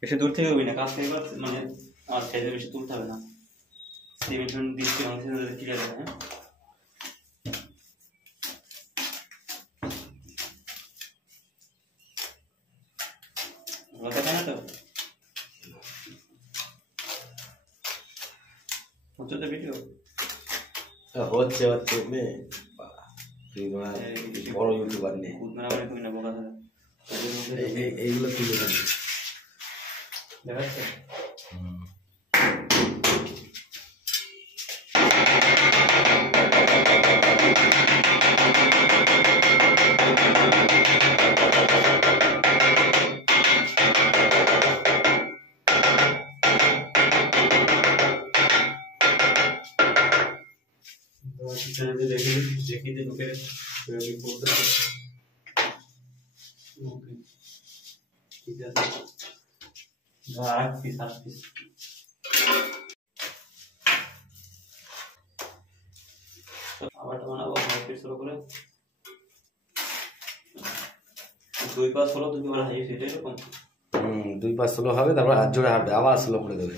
বেশি দূর থেকে হবি না, কাছ থেকে মানে আর সাইজে বেশি তুলতে হবে না। 7 দিচ্ছি আমাদের ক্লিয়ার হবে। হ্যাঁ দেখা না তো হচ্ছে তো ভিডিও হচ্ছে বড় ইউটিউবার নেই এইগুলো তুলে দেখা যাচ্ছে। देखिए लोग ठीक है 8 पीस আবার বানাবো 5 পিস করে 2 পাস হলো 2 বার হাই সেটা এরকম 2 পাস হলো হবে, তারপর হাত জোড়ে হাঁটবে, আবার স্লো করে দেবে।